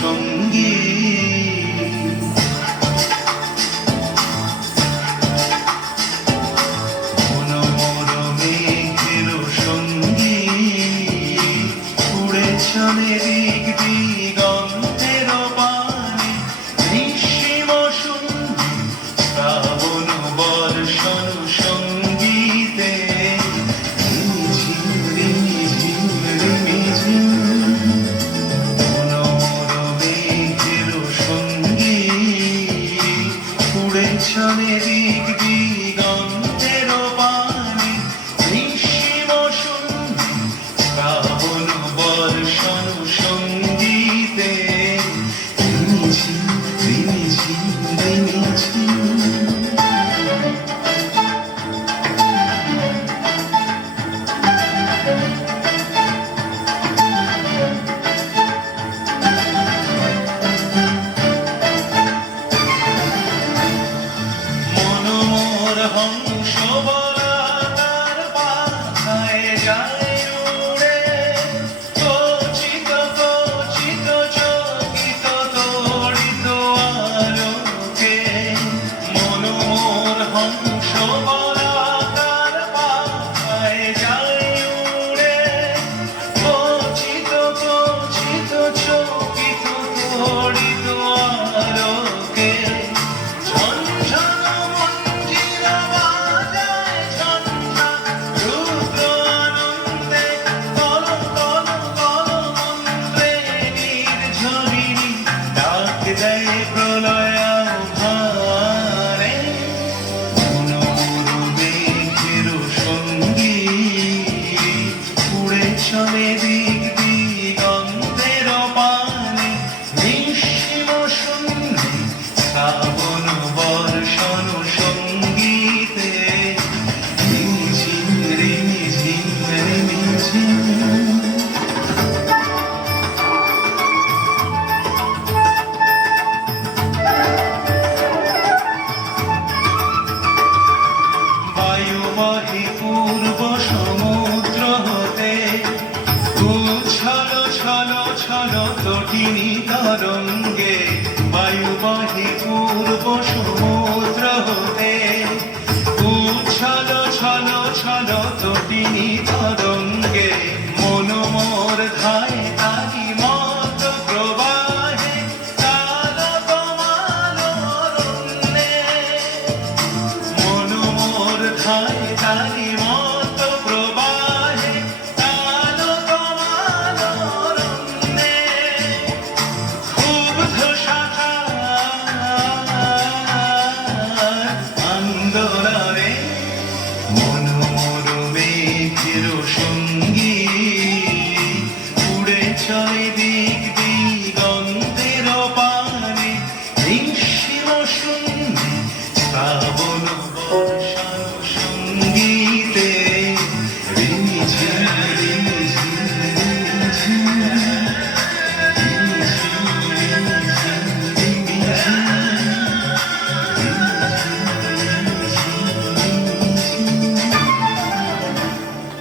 সঙ্গী। চলে দিক দিগন্তের পানে নিঃসীম শূন্যে শ্রাবণ বর্ষণ সঙ্গীতে রিমিঝিম রিমিঝিম রিমিঝিম মনোর মেঘের সঙ্গী উড়ে চলে দিক দিগন্তের পানে নিঃসীম শূন্যে শ্রাবণ বর্ষণ সঙ্গীতে রিমিঝিম রিমিঝিম রিমিঝিম। মনোর হংস বলাকার পাখায় যায় চলে দিক দিগন্তের পানে নিঃসীম শূন্যে শ্রাবণ বর্ষণ সঙ্গীতে রিমিঝিম রিমিঝিম রিমিঝিম। বায়ু বহে পূর্ব সমুদ্র হতে ছলো ছলো ছলো তটিনী তরঙ্গে বায়ু বহে পূর্ব সমুদ্র হতে ছলো ছলো ছলো তটিনী তরঙ্গে মনোমোর ধায় তারি মত প্রবাহে কালো তোমালো রণ্যে মনোমোর ধায় তারি মত প্রবাহে কালো তোমালো রণ্যে ক্ষুব্ধ শাখার আন্দোলনে মনোমোর মেঘের সঙ্গী উড়ে চলে